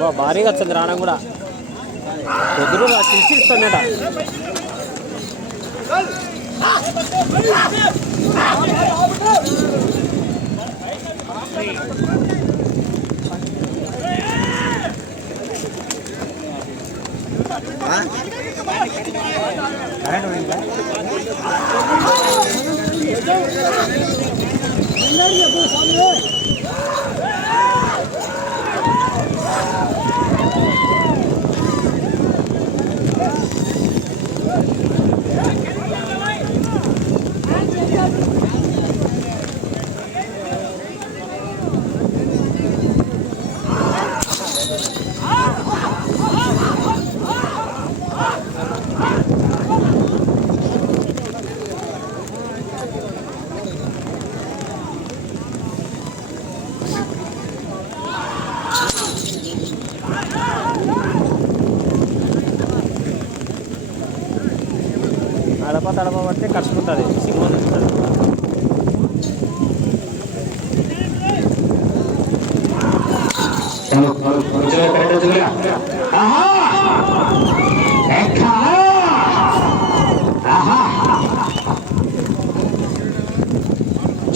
బా భారీగా వచ్చింది రావడం కూడా. ఎదురు చిలిచి ఇస్తుందట முன்னாடி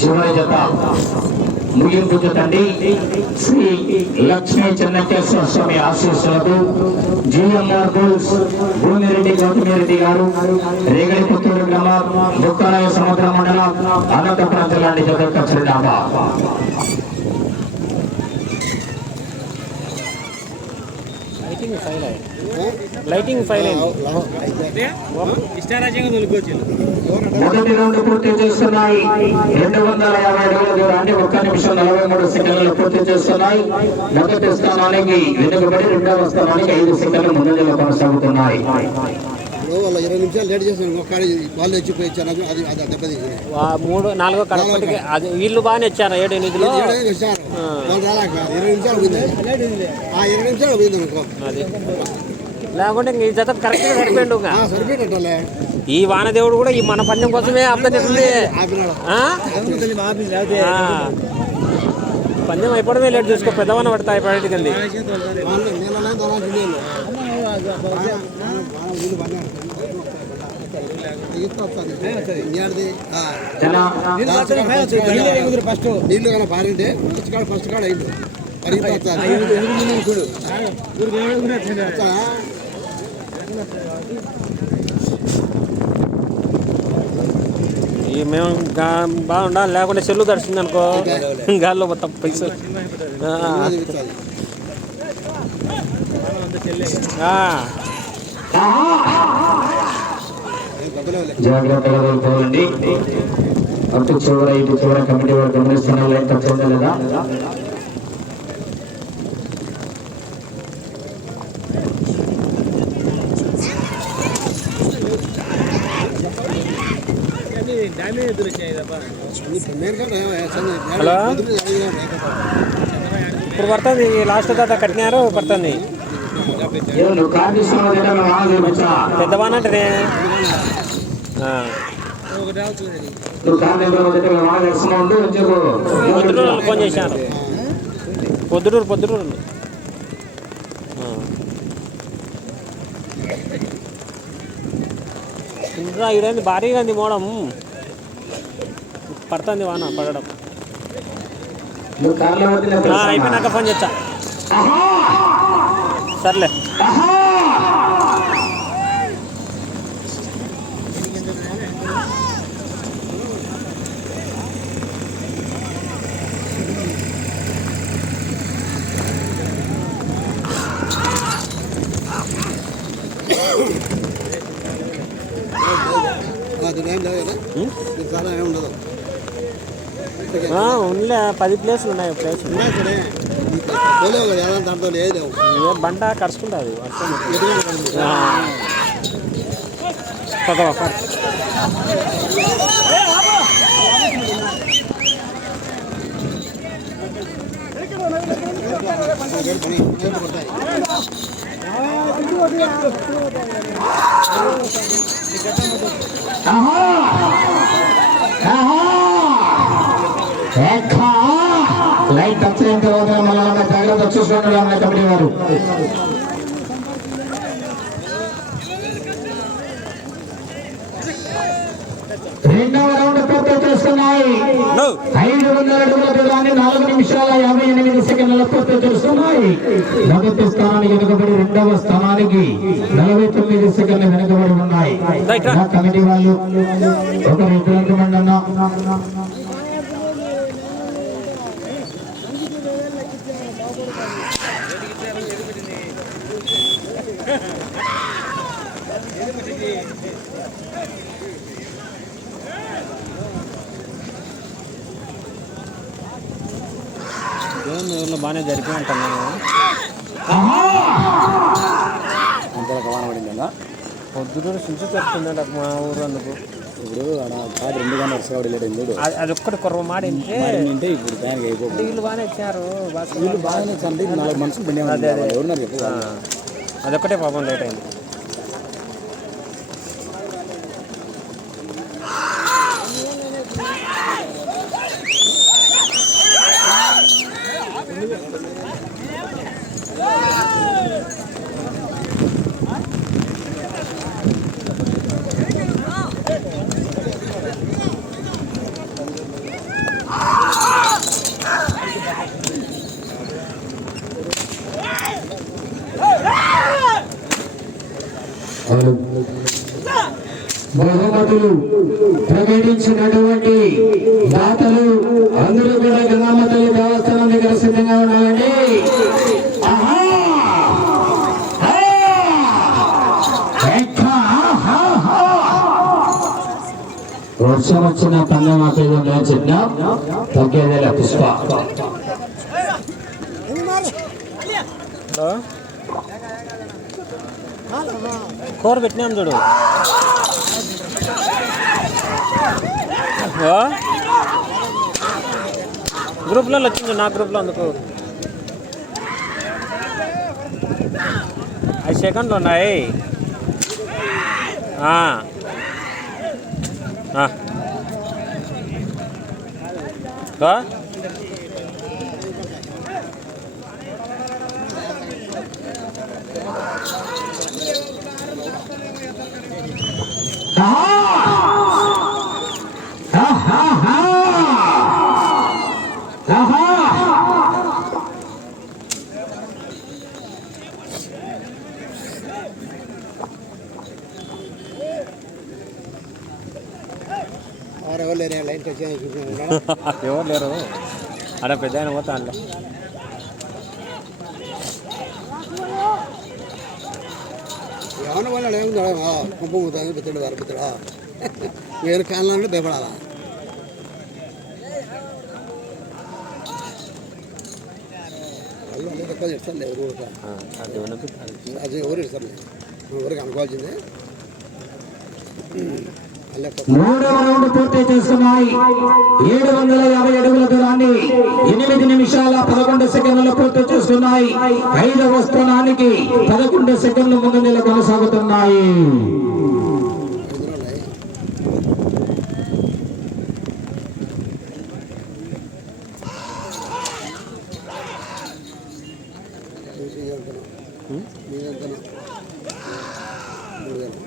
చివరి జత. ముగింపు జత శ్రీ లక్ష్మీ చెన్నకేశ్వర స్వామి ఆశీస్సులతో జిఎంఆర్ బోల్స్ భూమిరెడ్డి గౌతమిరెడ్డి గారు రేగడి పుత్తూరు గ్రామం ముక్కాలయ సముద్ర మండలం అనంతపురం జిల్లా జత చిరునామా లైటింగ్ ఫైల్ అయ్యింది లైటింగ్ ఫైల్ మొదటి రౌండ్ పూర్తి చేస్తున్నాయి. రెండు వందల యాభై అడుగుల దూరాన్ని ఒక్క నిమిషం నలభై మూడు సెకండ్లు పూర్తి చేస్తున్నాయి. మొదటి స్థానానికి వెనుకబడి రెండవ స్థానానికి ఐదు సెకండ్లు ముందంజలో కొనసాగుతున్నాయి. వాళ్ళ ఇరవై నిమిషాలు లేట్ ఒక్కడ వాళ్ళు ఇచ్చారు. అది మూడు నాలుగో కడపటికి అది వీళ్ళు బాగానే ఇచ్చారు ఏడు ఎనిమిదిలో. ఇరవై నిమిషాలు పోయింది. ఆ ఇరవై నిమిషాలు పోయింది అనుకో. అది. లేకుంటే ఇంక ఈ జత కరెక్ట్గా సరిపోయిండు సరిపోయేటట్లే ఈ వానదేవుడు కూడా ఈ మన పందెం కోసమే అర్థం చేస్తుంది ఆపినాడు. ఆ? ఆ. పందెం అయిపోవడమే లేట్ చూసుకో పెద్దవాన పడతా అయిపోయేటికి వాళ్ళు నీళ్ళలో దొరాలి నీళ్ళు వీళ్ళు పడినారు ఈత వస్తుంది ఇంకేడిది ఫస్ట్ నీళ్ళు కానీ పారింటే ఫస్ట్ కాడ ఫస్ట్ కాడ అయింది. చూడు? ఈ మేము బాగుండాలి లేకుంటే చెల్లు తడిచింది అనుకో గాల్లో మొత్తం పైసలు. జాగ్రత్తగా వెళ్ళిపోవాలండి. అటు చివర ఇటు చివర కమిటీ వారు గమనిస్తున్నారు లైన్ లేదా ఇప్పుడు మెయిన్ కాడ ఏ- ఏ- చిన్న- హలో? ఇప్పుడు పడుతుంది లాస్ట్ దాకా కట్టినారు పడుతుంది. పెద్దవాన చెప్పు పొద్దుటూరు ఫోన్ చేశాను పొద్దుటూరు పొద్దుటూరు. ఇంకా ఇదేంది భారీగా ఉంది మోడం. పడుతుంది వాన పడడం. నువ్వు కార్లో వదిలే ఆ, అయిపోయినాక ఫోన్ చేస్తా. సర్లే. అది ఏం లేదు కదా ఉం? ఇది చాలా ఏం ఉండదు ఉండలే పది ప్లేసులు ఉన్నాయి ప్లేస్ ఏ బండ కరుచుకుంటుంది వర్షం లైట్ టచ్ అయిన తర్వాత మళ్ళీ జాగ్రత్త చూసుకుంటున్నాం కమిటీ వారు రెండవ రౌండ్ పూర్తి చేస్తున్నాయి. ఐదు వందల అడుగుల దూరాన్ని నాలుగు నిమిషాల యాభై ఎనిమిది సెకండ్ల పూర్తి చేస్తున్నాయి. మొదటి స్థానానికి వెనుకబడి రెండవ స్థానానికి నలభై తొమ్మిది సెకండ్లు వెనుకబడి ఉన్నాయి. కమిటీ వాళ్ళు ఒకరు ఎటువంటి మండలం. ఊర్లో బాగానే జరిపి ఉంటాను అంతలో పడిందా పొద్దున సుంచి చెప్తుందంట మా ఊరు అందుకు. ఇప్పుడు కాదు రెండు కానీ వరుసగా వెళ్ళాడు అది- ఒక్కటి ఏంటంటే అంటే ఇప్పుడు బ్యాంక్ అయిపోతుంది వీళ్ళు బాగానే ఇచ్చారు వీళ్ళు బాగానే నాలుగు మనుషులు బండి అదే, అదే. ఎవరున్నారు చెప్పు. ఆ, అదొక్కటే పాపం లేట్ అయింది. బహుమతులు ప్రకటించినటువంటి దాతలు అందరూ కూడా గంగామతల్లి దేవస్థానం దగ్గర సిద్ధంగా ఉండాలండి. వర్షం వచ్చిన పందెం ఆపేది చిన్న తగ్గేదేల పుష్ప. కూర పెట్టినాం చూడు. గ్రూప్లో వచ్చింది నా గ్రూప్లో అందుకు. ఐదు సెకండ్లు ఉన్నాయి. ఆ. ఆ. ఓ? ఆరు ఎవరు లేరు లైన్ వచ్చి ఎవరు లేరు? అక్కడ పెద్ద ఆయన పోతా అందులో ఏమన్నా వాళ్ళు ఏముందా కుంకుమ అవుతుంది పెద్దడు వారు కాలంలో భయపడాలా? వాళ్ళు అన్ని తక్కువ చేస్తారులే ఎవరు కూడా. అది ఎవరు ఇస్తారులే ఎవరికి అనుకోవాల్సిందే? మూడవ రౌండ్ పూర్తి చేస్తున్నాయి. ఏడు వందల యాభై అడుగుల దూరాన్ని ఎనిమిది నిమిషాల పదకొండు సెకండ్లు పూర్తి చేస్తున్నాయి. ఐదవ స్థానానికి పదకొండు సెకండ్లు ముందు నెల కొనసాగుతున్నాయి ఉన్నాయి మీదంతనా మూడు వేలు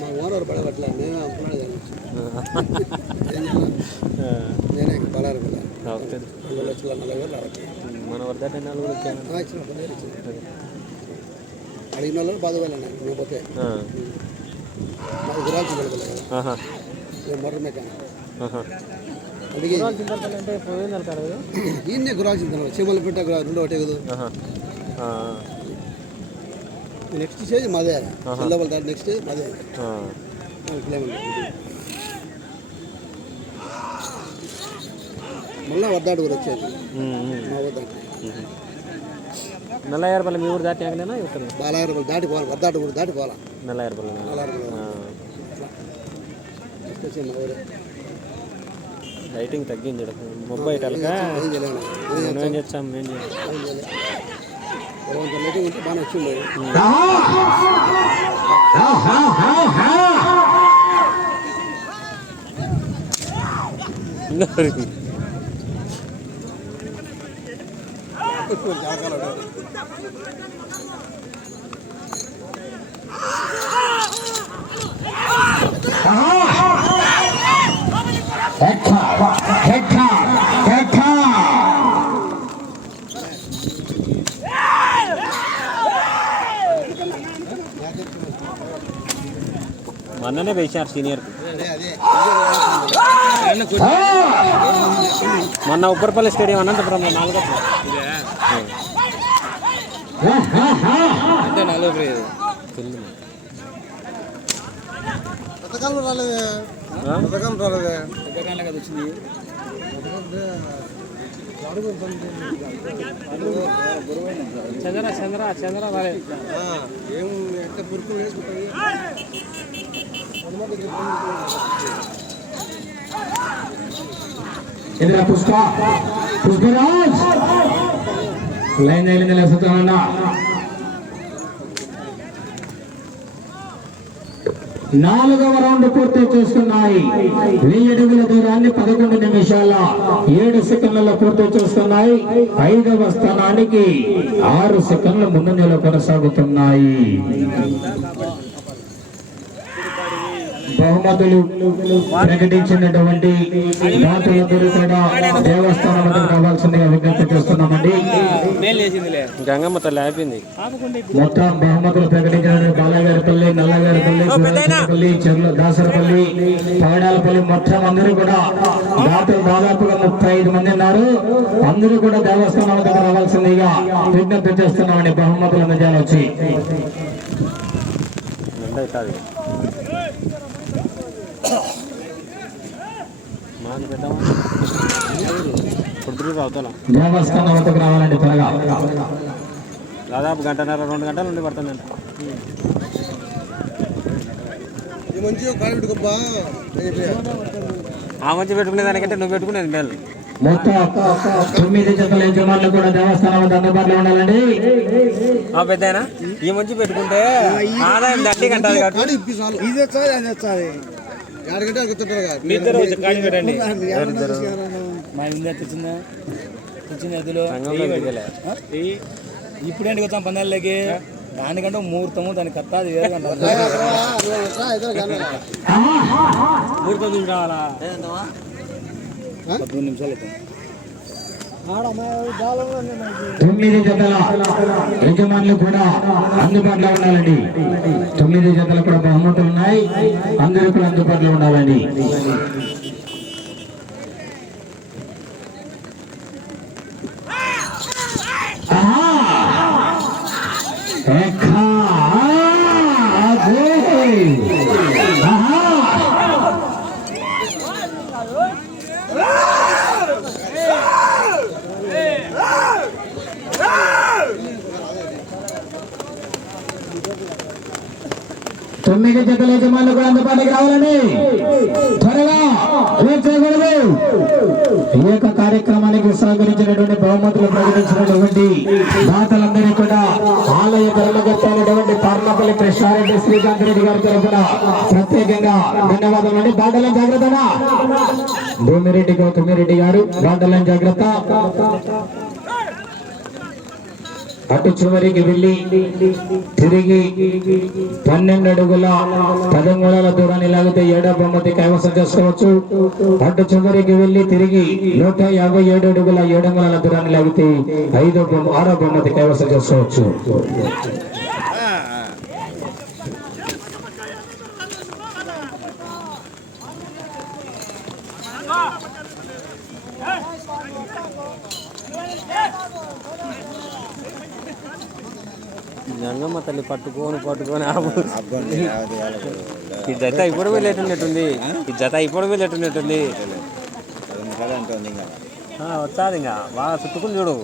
మా ఓనర్ పడబట్లే మేమే అమ్ముకున్నాడు ఏం చేయాలి నేనే ఇంకా బలారు కదా అవుతుంది రెండు లక్షల నలభై వేలు రావచ్చు మన వద్ద నాలుగు కూడా వచ్చాను ఆ, ఇచ్చిన పదివేలు ఇచ్చిన అడిగిన వాళ్ళు పదివేలు అన్నాయి మేము పోతే మాకు గురాల్సి ఆహా, నేను మర్ర మెకానిక్. అడిగి ఈయన్నే గురాల్సి చీమలు పెట్టే రెండో ఒకటే కదా. నెక్స్ట్ స్టేజ్ మాదే పిల్లవాళ్ళ దాటి నెక్స్ట్ స్టేజ్ మాదే. మళ్ళీ వద్దాడు కూడా వచ్చేది. మా వద్దాడు నల్ల రూపాయలు మీ ఊరు దాటి ఆగలేనా ఇక్కడ వాళ్ళు దాటి పోవాలి వద్దాడు కూడా దాటి పోవాలా. నల్ల రూపాయలు బాలాగారు నెక్స్ట్ వచ్చి మా ఊరే. లైటింగ్ తగ్గింది. మొబ్బై ఇటాలక ఏం చేస్తాం? ఏం చేయాలి? ఏం చేయలేము వందలకి మొన్ననే వేసినారు సీనియర్. మొన్న ఉప్పరపల్లి స్టేడియం అనంతపురంలో నాలుగో. అంటే నలభై పథకాలు రాలేదే. పథకం రాలేదే. ఎంతకాలం కదా వచ్చింది చంద్ర చంద్ర చంద్ర రాలేదు ఏం ఎంత పురుకు వేసుకుంటుంది? పుష్ప పుష్పరాజ్. లైన్ అయిన నిలసతున్నా నాలుగవ రౌండ్ పూర్తి చేస్తున్నాయి వెయ్యి అడుగుల దూరాన్ని పదకొండు నిమిషాల ఏడు సెకండ్లలో పూర్తి చేస్తున్నాయి ఐదవ స్థానానికి ఆరు సెకండ్ల నెల కొనసాగుతున్నాయి బహుమతులు ప్రకటించినటువంటి దాతలందరూ కూడా దేవస్థానం వద్దకు రావాల్సిందిగా విజ్ఞప్తి చేస్తున్నామండి. గంగమ్మ తల్లి మొత్తం బహుమతులు ప్రకటించిన బాలగారిపల్లి నల్లగారిపల్లి చెర్ల దాసరపల్లి పగడాలపల్లి మొత్తం అందరూ కూడా దాతలు దాదాపుగా ముప్పై ఐదు మంది ఉన్నారు. అందరూ కూడా దేవస్థానం వద్దకు రావాల్సిందిగా విజ్ఞప్తి చేస్తున్నామండి బహుమతుల మధ్యాహ్నం వచ్చి అవుతుంది దేవస్థానం వద్దకు రావాలండి త్వరగా దాదాపు గంటన్నర రెండు గంటల నుండి పెట్టుకోబ్బా. ఆ మంచి పెట్టుకునే దానికంటే నువ్వు పెట్టుకునేది మేలు. మొత్తం తొమ్మిది జతల యజమానులు కూడా దేవస్థానం అందుబాటులో ఉండాలండి. ఆ పెద్ద ఈ మంచి పెట్టుకుంటే ఆదాయం దండి కంటారు కాబట్టి కాడు ఇప్పి చాలు. ఇది వచ్చాది అది వచ్చాది ఎక్కడికంటే అక్కడ తింటారు కదా. మీ ఇద్దరు వచ్చి పందాలకి. దానికంటే ముహూర్తము దాని కత్త అది వేరే కంట మూడు తొమ్మిది జతల యజమానులు కూడా అందుబాటులో ఉండాలండి. తొమ్మిది జతలు కూడా బహుమతులు ఉన్నాయి. అందరూ కూడా అందుబాటులో ఉండాలండి ఆహా! ఎక్కా! అదే! ఆహా! తొమ్మిది జతల యజమానులు కూడా అందుబాటులోకి రావాలని త్వరగా లేట్ చేయకూడదు. ఈ యొక్క కార్యక్రమానికి సహకరించినటువంటి బహుమతులు ప్రకటించినటువంటి దాతలందరినీ కూడా ఆలయ ధర్మకర్తైనటువంటి పర్మపల్లి కృష్ణారెడ్డి శ్రీకాంత్ రెడ్డి గారి తరఫున ప్రత్యేకంగా ధన్యవాదాలు అండి. బాటలం జాగ్రత్త భూమిరెడ్డి గౌతమిరెడ్డి గారు బాటలం జాగ్రత్త. అటు చివరికి వెళ్ళి తిరిగి పన్నెండు అడుగుల పదమూడల దూరాన్ని లాగితే ఏడో బొమ్మతి కైవసం చేసుకోవచ్చు. అటు చివరికి వెళ్ళి తిరిగి నూట యాభై ఏడు అడుగుల ఏడు అంగుళాల దూరాన్ని లాగితే ఐదో బొమ్మ ఆరో బొమ్మతి కైవసం చేసుకోవచ్చు. గంగమ్మ తల్లి పట్టుకొని పట్టుకొని ఆపు. ఈ జత ఇప్పుడు వెళ్ళేట్టున్నట్టుంది ఈ జత ఇప్పుడు వెళ్ళేట్టున్నట్టుంది వచ్చాది ఇంకా. బాగా చుట్టుకుని చూడు.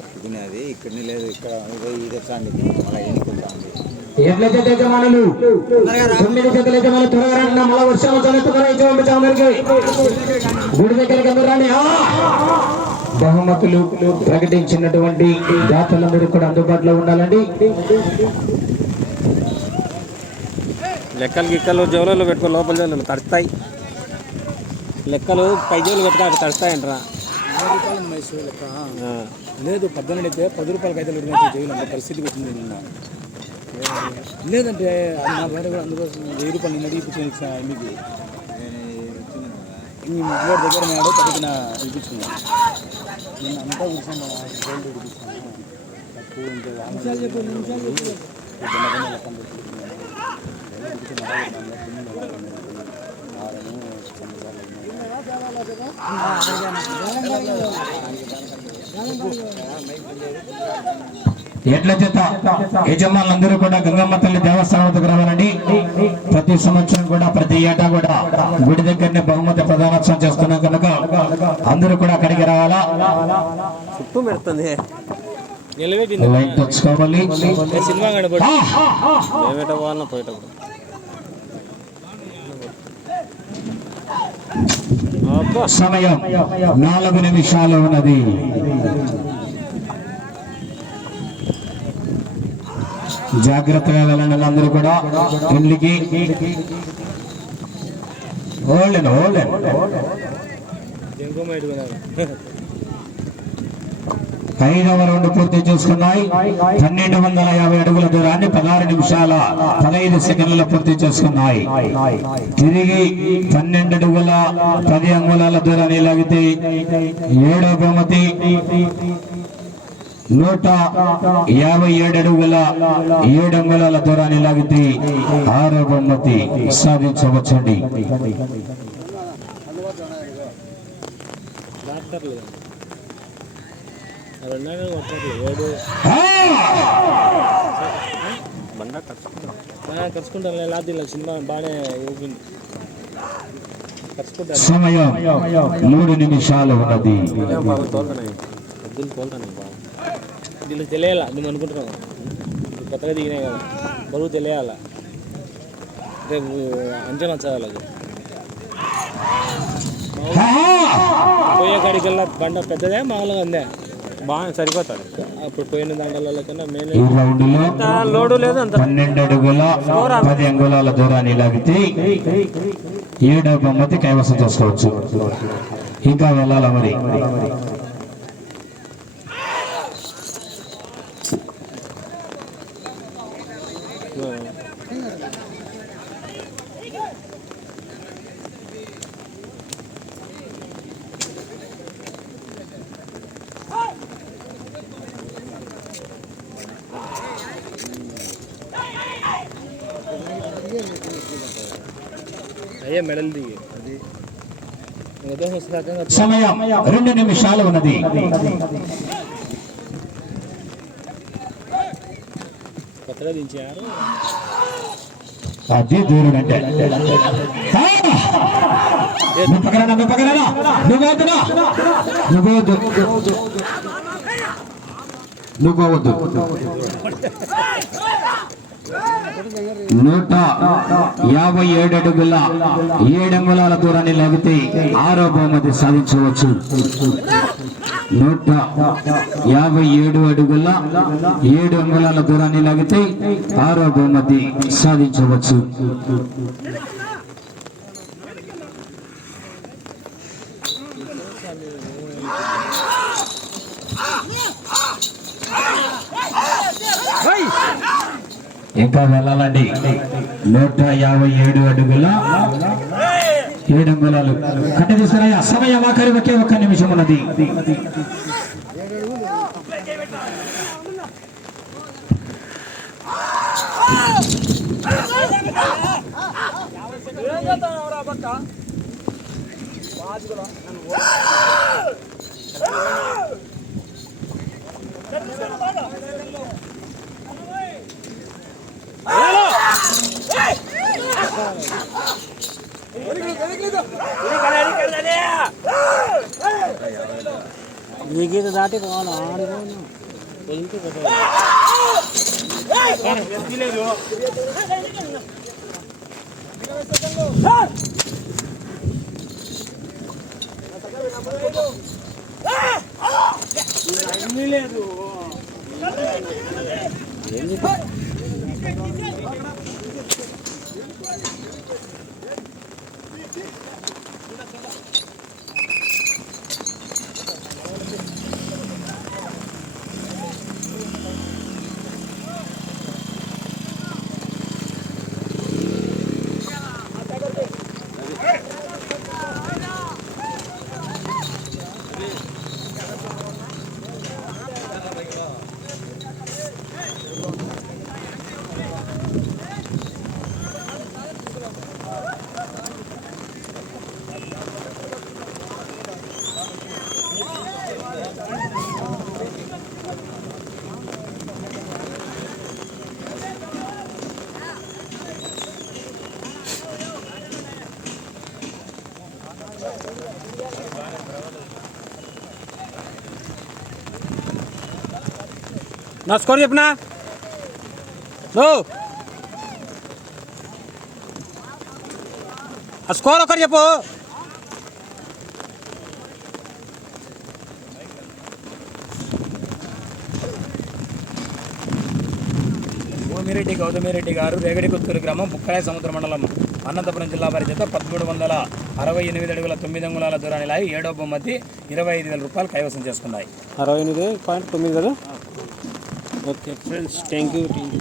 అది ఇక్కడ లేదు ఇక్కడ ఇది వచ్చాండి మళ్ళీ ఎన్నుకుంటాండి ఎడ్ల జత యజమానులు తొమ్మిది జతల యజమానులు త్వరగా రండి మళ్ళా వర్షాలు చదువుతున్నారు యజమాని చామరికి. గుడి దగ్గరికి అందరూ రండి. ఆ! బహుమతులు ప్రకటించినటువంటి దాతలందరూ కూడా అందుబాటులో ఉండాలండి. లెక్కలు గిక్కలు జోలలో పెట్టుకో లోపల జోలు తడుస్తాయి. లెక్కలు పై జోలు పెట్టుకో లెక్క లేదు పద్దెనిమిది అయితే పది రూపాయలకి అయితే ఉడికినట్టు చేయాలంటే పరిస్థితికి వచ్చింది నిన్న. లేదంటే అది నా పేరు కూడా అందుకోసం వెయ్యి రూపాయలు నిన్న మీకు. ఈ ముగ్గురు దగ్గర నాడు పదికిన ఇప్పించుకున్నాను నిన్న అంతా కూర్చున్నా గోల్డ్ ఇప్పించాను తక్కువ ఎడ్ల చేత యజమానులందరూ కూడా గంగమ్మ తల్లి దేవస్థానం వద్దకు రావాలండి. ప్రతి సంవత్సరం కూడా ప్రతి ఏటా కూడా గుడి దగ్గరనే బహుమతి ప్రధానోత్సవం చేస్తున్నాం కనుక అందరూ కూడా అక్కడికి రావాలా? చుట్టూ పెడుతుంది. నిలబెట్టింది లైట్ తెచ్చుకోవాలి సినిమా పోయేటప్పుడు సమయం నాలుగు నిమిషాలు ఉన్నది. జాగ్రత్తగా వెళ్ళండి అందరూ కూడా. ఇంటికి. ఓల్డెన్ ఓల్డెన్ ఐదవ రౌండ్ పూర్తి చేసుకున్నాయి. పన్నెండు వందల యాభై అడుగుల దూరాన్ని పదహారు నిమిషాల పదహైదు సెకండ్లలో పూర్తి చేసుకున్నాయి. తిరిగి పన్నెండు అడుగుల పది అంగుళాల దూరాన్ని లాగితే ఏడో బహుమతి. నూట యాభై ఏడు అడుగుల ఏడు అంగుళాల దూరాన్ని లాగితే ఆరో బహుమతి సాధించవచ్చండి. సినిమా బాగానే ఊపింది సమయం మూడు నిమిషాలు ఉన్నది. తోలుతున్నాయి. తోలుతున్నాయి వీళ్ళకి తెలియాలా? అనుకుంటున్నావు ఇప్పుడు కొత్తగా దిగినాయి కదా. బరువు తెలియాలా? రేపు అంచనా చదవాలి అది? పోయే కాడికల్లా బండ పెద్దదే మామూలుగా ఉందే బాగా సరిపోతాడు అప్పుడు పోయిన దాంట్లో కన్నా మెయిన్ ఈ రౌండ్లో అంత లోడు లేదు అంత. పన్నెండు అడుగుల పది అంగుళాల దూరాన్ని లాగితే ఏడో బొమ్మతి కైవసం చేసుకోవచ్చు. ఇంకా వెళ్ళాలా మరి? సమయం రెండు నిమిషాలు ఉన్నది. అది దూరం అంటే. నువ్వు పక్కన నువ్వు పక్కన నువ్వు నువ్వు నువ్వు నూట యాభై ఏడు అడుగుల ఏడు అంగుళాల దూరాన్ని లాగితే ఆరో బహుమతి సాధించవచ్చు. నూట యాభై ఏడు అడుగుల ఏడు అంగుళాల దూరాన్ని లాగితే ఆరో బహుమతి సాధించవచ్చు. ఇంకా వెళ్ళాలండి నూట యాభై ఏడు అడుగుల ఏడు అంగుళాలు కట్టి తీసుకురా సమయం ఆఖరి ఒకే ఒక్క నిమిషం ఉన్నది ఈ గీత దాటి కావాలి ఆడిపోను వదిలితే కొత్త నా స్కోర్ చెప్పనా? నో ఆ స్కోర్ ఒకటి చెప్పు. భూమిరెడ్డి గౌతమిరెడ్డి గారు రేగడి కుత్తూరు గ్రామం బుక్కరాయ సముద్ర మండలం అనంతపురం జిల్లా వారి చేత పదమూడు వందల అరవై ఎనిమిది అడుగుల తొమ్మిది అంగుళాల దూరాన్ని లాగి ఏడో బొమ్మతి ఇరవై ఐదు వేల రూపాయలు కైవసం చేసుకున్నాయి. అరవై ఎనిమిది పాయింట్ తొమ్మిది కదా? Okay friends thank you